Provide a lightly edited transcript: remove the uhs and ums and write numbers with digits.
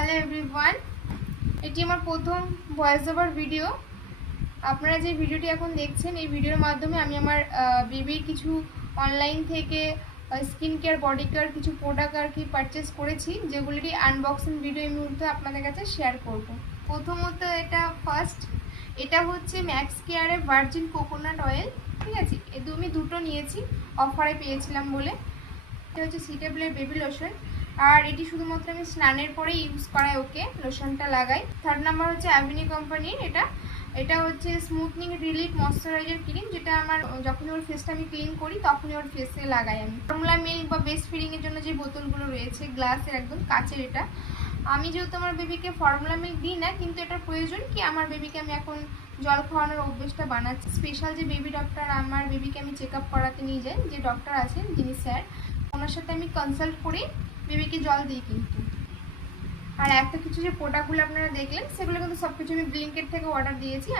Hello everyone, এটি আমার প্রথম ভয়েস ওভার ভিডিও। আপনারা যে ভিডিওটি এখন দেখছেন, এই ভিডিওর মাধ্যমে আমি আমার বেবির কিছু অনলাইন থেকে স্কিন কেয়ার, বডি কেয়ার কিছু প্রোডাক্ট আর কি পারচেস করেছি, যেগুলিরই আনবক্সিং ভিডিও এই মুহূর্তে আপনাদের কাছে শেয়ার করব। প্রথমত এটা হচ্ছে ম্যাক্স কেয়ারের ভার্জিন কোকোনাট অয়েল। ঠিক আছে, আমি দুটো নিয়েছি, অফারে পেয়েছিলাম বলে। এটা হচ্ছে সিটেবলের বেবি লোশন, আর এটি শুধুমাত্র আমি স্নানের পরে ইউজ করাই, ওকে লোশনটা লাগাই। থার্ড নাম্বার হচ্ছে অ্যাভিনি কোম্পানির এটা হচ্ছে স্মুথনিং রিলিফ ময়শ্চারাইজার ক্রিম, যেটা আমার যখনই ওর ফেসটা আমি ক্লিন করি তখনই ওর ফেসে লাগাই আমি। ফর্মুলা মিল্ক বা বেস্ট ফিডিংয়ের জন্য যে বোতলগুলো রয়েছে গ্লাসের, একদম কাচের, এটা আমি যেহেতু আমার বেবিকে ফর্মুলা মিল্ক দিই না, কিন্তু এটা প্রয়োজন কি আমার বেবিকে আমি এখন জল খাওয়ানোর অভ্যেসটা বানাচ্ছি। স্পেশাল যে বেবি ডক্টর আমার বেবিকে আমি চেক আপ করাতে নিয়ে যাই, যে ডক্টর আছেন যিনি স্যার, ওনার সাথে আমি কনসাল্ট করে বেবিকে জল দিই কিন্তু। আর একটা কিছু যে প্রোডাক্টগুলো আপনারা দেখলেন, সেগুলো কিন্তু সব কিছু আমি ব্লিঙ্কেট থেকে অর্ডার দিয়েছি।